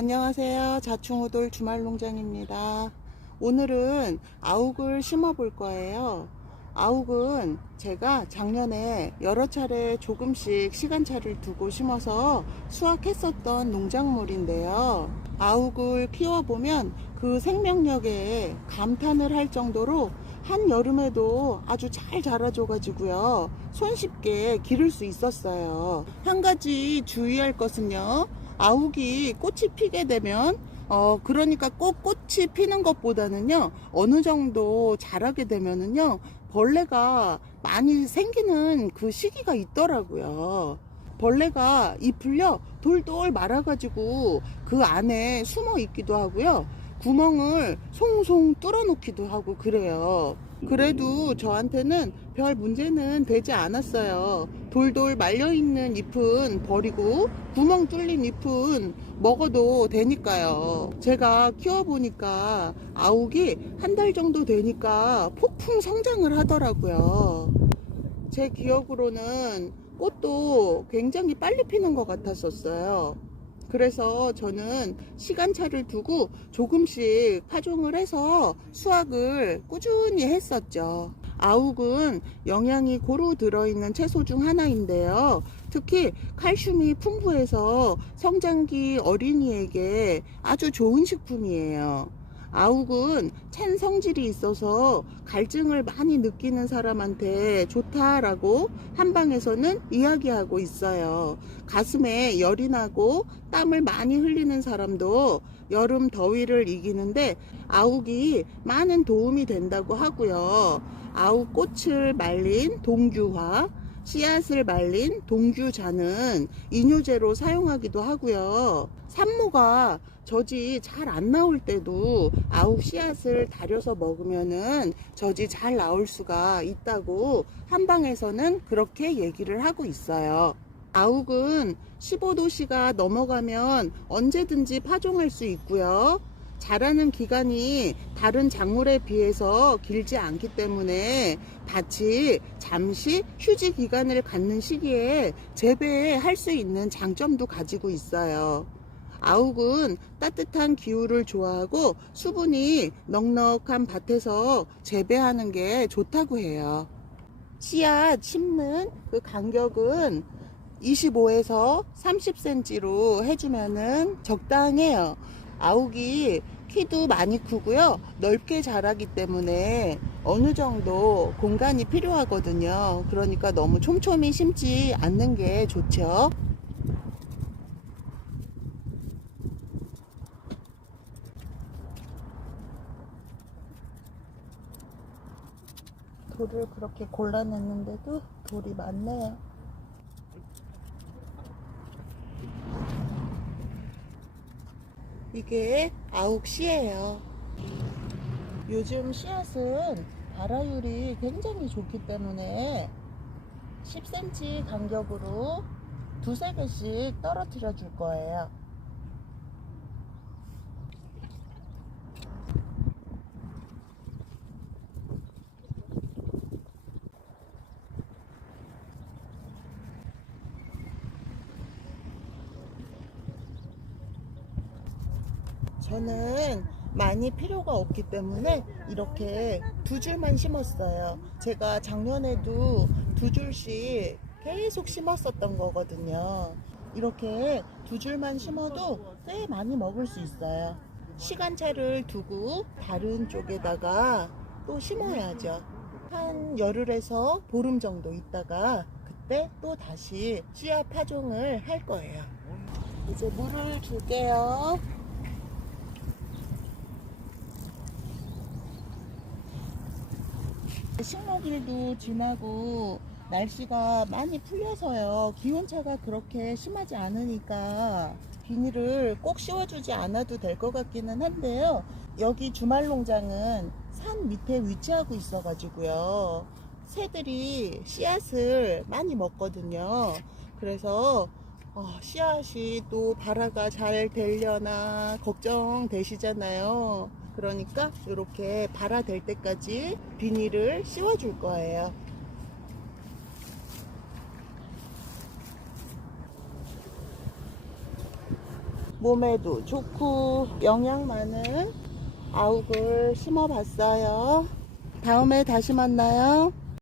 안녕하세요. 자충우돌 주말농장입니다. 오늘은 아욱을 심어 볼 거예요. 아욱은 제가 작년에 여러 차례 조금씩 시간차를 두고 심어서 수확했었던 농작물인데요. 아욱을 키워보면 그 생명력에 감탄을 할 정도로 한 여름에도 아주 잘 자라줘가지고요. 손쉽게 기를 수 있었어요. 한 가지 주의할 것은요. 아욱이 꽃이 피게 되면 어 그러니까 꼭 꽃이 피는 것보다는요 어느 정도 자라게 되면은요 벌레가 많이 생기는 그 시기가 있더라고요. 벌레가 잎을요 돌돌 말아가지고 그 안에 숨어 있기도 하고요. 구멍을 송송 뚫어 놓기도 하고 그래요 그래도 저한테는 별 문제는 되지 않았어요. 돌돌 말려있는 잎은 버리고 구멍 뚫린 잎은 먹어도 되니까요. 제가 키워보니까 아욱이 한 달 정도 되니까 폭풍 성장을 하더라고요. 제 기억으로는 꽃도 굉장히 빨리 피는 것 같았었어요. 그래서 저는 시간차를 두고 조금씩 파종을 해서 수확을 꾸준히 했었죠. 아욱은 영양이 고루 들어있는 채소 중 하나인데요. 특히 칼슘이 풍부해서 성장기 어린이에게 아주 좋은 식품이에요. 아욱은 찬 성질이 있어서 갈증을 많이 느끼는 사람한테 좋다라고 한방에서는 이야기하고 있어요. 가슴에 열이 나고 땀을 많이 흘리는 사람도 여름 더위를 이기는데 아욱이 많은 도움이 된다고 하고요. 아욱 꽃을 말린 동규화, 씨앗을 말린 동규자는 이뇨제로 사용하기도 하고요. 산모가 젖이 잘 안 나올 때도 아욱 씨앗을 다려서 먹으면은 젖이 잘 나올 수가 있다고 한방에서는 그렇게 얘기를 하고 있어요. 아욱은 15도씨가 넘어가면 언제든지 파종할 수 있고요. 자라는 기간이 다른 작물에 비해서 길지 않기 때문에 밭이 잠시 휴지 기간을 갖는 시기에 재배할 수 있는 장점도 가지고 있어요. 아욱은 따뜻한 기후를 좋아하고 수분이 넉넉한 밭에서 재배하는 게 좋다고 해요. 씨앗 심는 그 간격은 25에서 30cm로 해주면은 적당해요. 아욱이 키도 많이 크고요. 넓게 자라기 때문에 어느 정도 공간이 필요하거든요. 그러니까 너무 촘촘히 심지 않는 게 좋죠. 돌을 그렇게 골라냈는데도 돌이 많네요. 이게 아욱 씨예요. 요즘 씨앗은 발화율이 굉장히 좋기 때문에 10cm 간격으로 두세 개씩 떨어뜨려 줄 거예요. 저는 많이 필요가 없기 때문에 이렇게 두 줄만 심었어요. 제가 작년에도 두 줄씩 계속 심었었던 거거든요. 이렇게 두 줄만 심어도 꽤 많이 먹을 수 있어요. 시간차를 두고 다른 쪽에다가 또 심어야죠. 한 열흘에서 보름 정도 있다가 그때 또 다시 씨앗 파종을 할 거예요. 이제 물을 줄게요. 식목일도 지나고 날씨가 많이 풀려서요. 기온차가 그렇게 심하지 않으니까 비닐을 꼭 씌워주지 않아도 될 것 같기는 한데요. 여기 주말 농장은 산 밑에 위치하고 있어가지고요. 새들이 씨앗을 많이 먹거든요. 그래서 어, 씨앗이 또 발화가 잘 되려나 걱정되시잖아요. 그러니까 이렇게 발화될 때까지 비닐을 씌워줄 거예요. 몸에도 좋고 영양 많은 아욱을 심어봤어요. 다음에 다시 만나요.